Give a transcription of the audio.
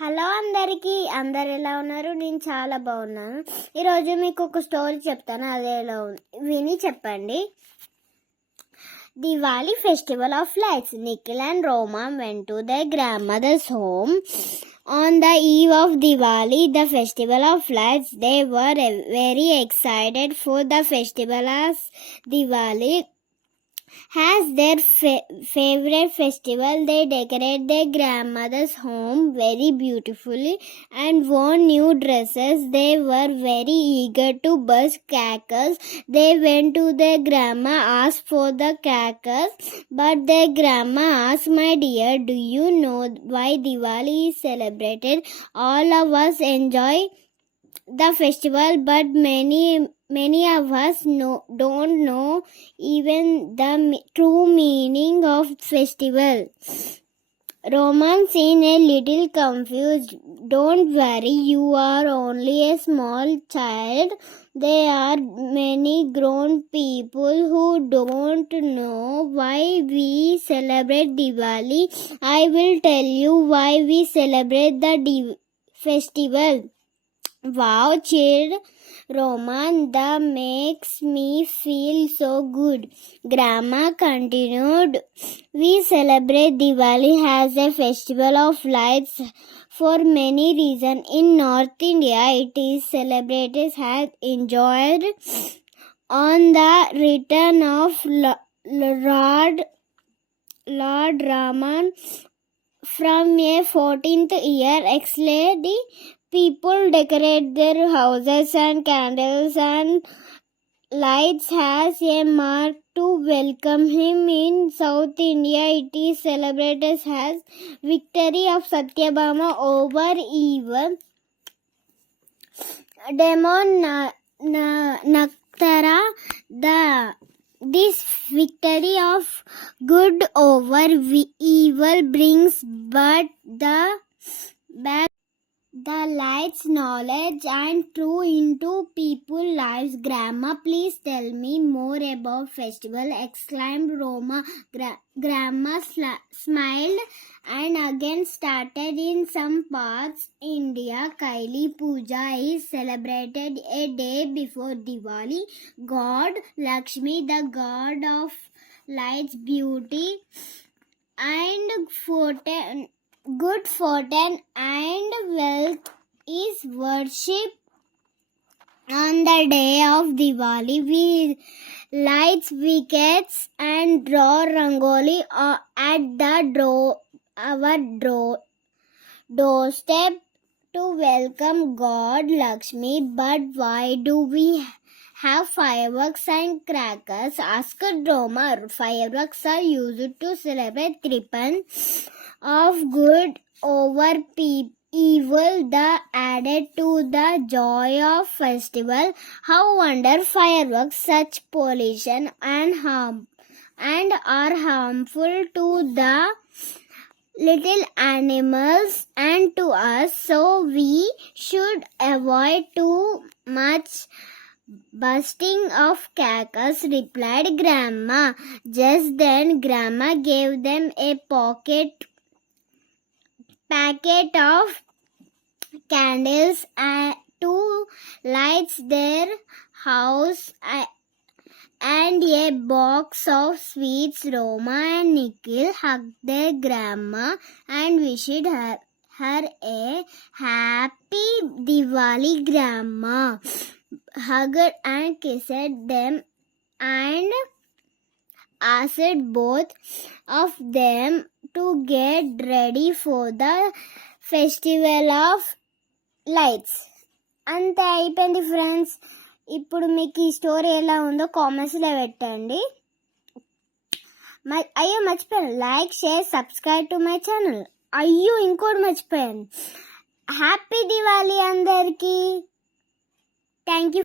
Hello అందరికీ, అందరు ఎలా ఉన్నారు? నేను చాలా బాగున్నాను. ఈరోజు మీకు ఒక స్టోరీ చెప్తాను, అదే ఎలా విని చెప్పండి. Diwali festival of lights. Nikhil and Roma went to their grandmother's home on the eve of Diwali, the festival of lights. They were very excited for the festival as Diwali has their favorite festival. They decorate their grandmother's home very beautifully and wore new dresses. They were very eager to burst crackers. They went to their grandma, asked for the crackers, but their grandma asked, "My dear, do you know why Diwali is celebrated? All of us enjoy the festival, but many of us don't know even the true meaning of festival." Roman seemed a little confused. "Don't worry, you are only a small child. There are many grown people who don't know why we celebrate Diwali. I will tell you why we celebrate the festival." "Wow," cheered Roman, "that makes me feel so good." Grandma continued, "We celebrate Diwali as a festival of lights for many reasons. In North India, it is celebrated as enjoyed on the return of Lord Raman from a 14th year exiled. People decorate their houses and candles and lights as a mark to welcome him. In South India, it is celebrated as victory of Satyabhama over evil. Demon Naktara, this victory of good over evil brings but back the light's knowledge and true into people's lives. "Grandma, please tell me more about festival," exclaimed Roma. Grandma smiled and again started. "In some parts India, Kaili Puja is celebrated a day before Diwali. God Lakshmi, the god of lights, beauty and good fortune and wealth, is worshipped on the day of Diwali. We light wickets and draw rangoli at our doorstep to welcome God Lakshmi. But why do we have fireworks and crackers?" asked Roma. "Fireworks are used to celebrate triumphs of good over evil, the added to the joy of festival. How wonder fireworks such pollution and are harmful to the little animals and to us, so we should avoid too much bursting of crackers," replied Grandma. Just then Grandma gave them a packet of candles to light their house and a box of sweets. Roma and Nikhil hugged their grandma and wished her a happy Diwali. Grandma hugged and kissed them and asked both of them to get ready for the festival of lights. అంతే అయిపోయింది friends. ఇప్పుడు మీకు ఈ story ఎలా ఉందో కామెంట్స్లో పెట్టండి. అయ్యో మర్చిపోయాను, like share subscribe to my channel. అయ్యో ఇంకోటి మర్చిపోయాను, హ్యాపీ దివాళీ అందరికీ. Thank you.